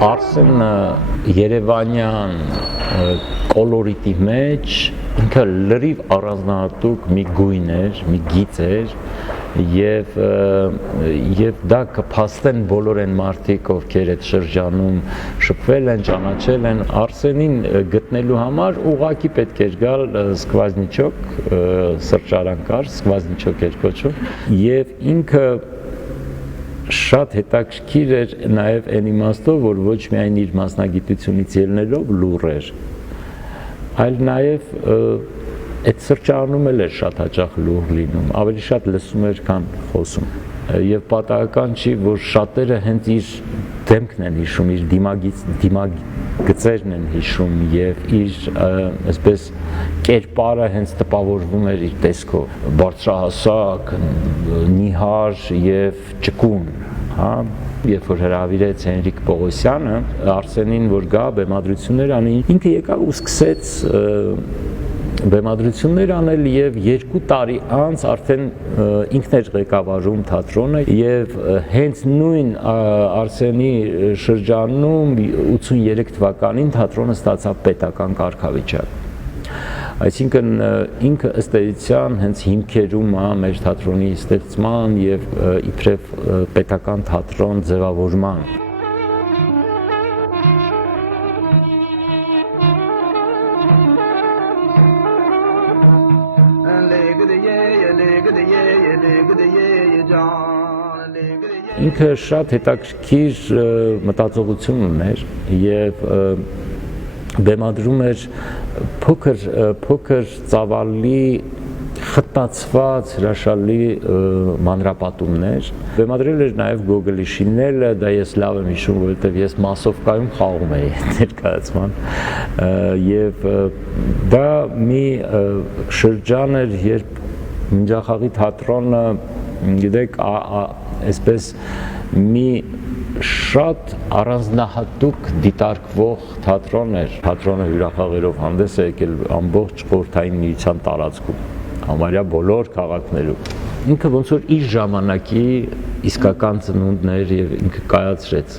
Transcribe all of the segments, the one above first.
Արսենը Երևանյան կոլորիտի մեջ ինքը լրիվ առանձնահատուկ մի գույն էր, մի գիծ էր եւ դա կփաստեն բոլոր այն մարդիկ, ովքեր այդ շրջանում շփվել են, ճանաչել են Արսենին գտնելու համար ուղղակի պետք էր գալ Սկվազնիչոկ սրճարան կար, Սկվազնիչոկ էր կոչվում եւ ինքը շատ հետաքրքիր էր նաև այն իմաստով, որ ոչ միայն իր մասնագիտությունից ելնելով լուռ էր, այլ նաև այդ սրճարանում էլ էր շատ հաճախ լուռ լինում, ավելի շատ լսում էր, քան խոսում։ Եվ պատահական չի, որ շատերը հենց իր դեմքն են հիշում, իր դիմագծերն են հիշում եւ իր այսպես կերպարը հենց տպավորվում էր իր տեսքով, բարձրահասակ, նիհար եւ ճկուն, հա, երբ որ հրավիրեց Հենրիկ Պողոսյանը Արսենին, որ գա բեմադրություններ անի, ինքը եկավ ու սկսեց բեմադրություններ անել եւ 2 տարի անց արդեն ինքն էր ղեկավարում թատրոնը եւ հենց նույն Արսենի շրջանում 83 թվականին թատրոնը ստացավ պետական կարգավիճակ։ Այսինքն ինքը ըստ էության հենց հիմքերում է մեր թատրոնի ստեղծման եւ իբրև պետական թատրոն ձևավորման։ Ինքը շատ հետաքրքիր մտածողություն ուներ եւ բեմադրում էր փոքր ծավալի խտացված հրաշալի մանրապատումներ։ Բեմադրել էր նաև Գոգոլի շինելը, դա ես լավ եմ հիշում, որովհետև ես մասովկայում խաղում էի ներկայացման եւ դա մի շրջան էր, երբ Մինջախաղի թատրոնը, գիտեք, այսպես մի շատ առանձնահատուկ դիտարկվող թատրոն էր։ Թատրոնը հյուրախաղերով հանդես է եկել ամբողջ խորհրդային միության տարածքում, համարյա բոլոր քաղաքներում։ Ինքը ոնց որ իր ժամանակի իսկական ծնունդն էր եւ ինքը կայացրեց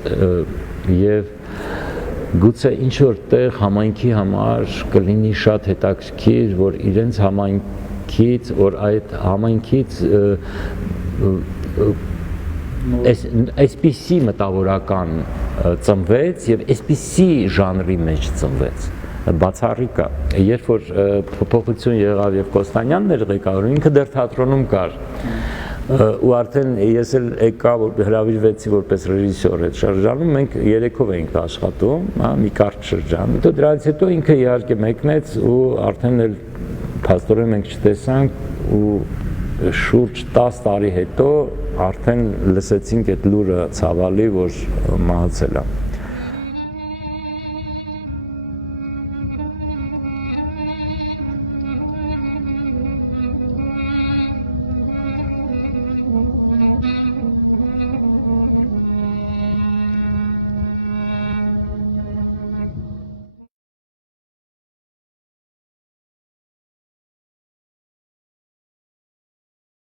եւ գուցե ինչ որ տեղ համայնքի համար կլինի շատ հետաքրքիր, որ իրենց համայնքից, որ այդ համայնքից այսպիսի մտավորական ծնվեց եւ այսպիսի ժանրի մեջ ծնվեց բացառիկ է, երբ որ փոփոխություն եղավ եւ Կոստանյանն էր ղեկավարում, ինքը դեռ թատրոնում կար ու արդեն ես էլ եկա որ հրավիրվեցի որպես ռեժիսոր այդ շրջանում, մենք երեքով էինք աշխատում, հա, մի կարճ շրջան, հետո դրանից հետո ինքը իհարկե մեկնեց ու արդեն էլ փաստորեն մենք չտեսանք ու շուրջ 10 տարի հետո արդեն լսեցինք այդ լուրը ցավալի, որ մահացել է։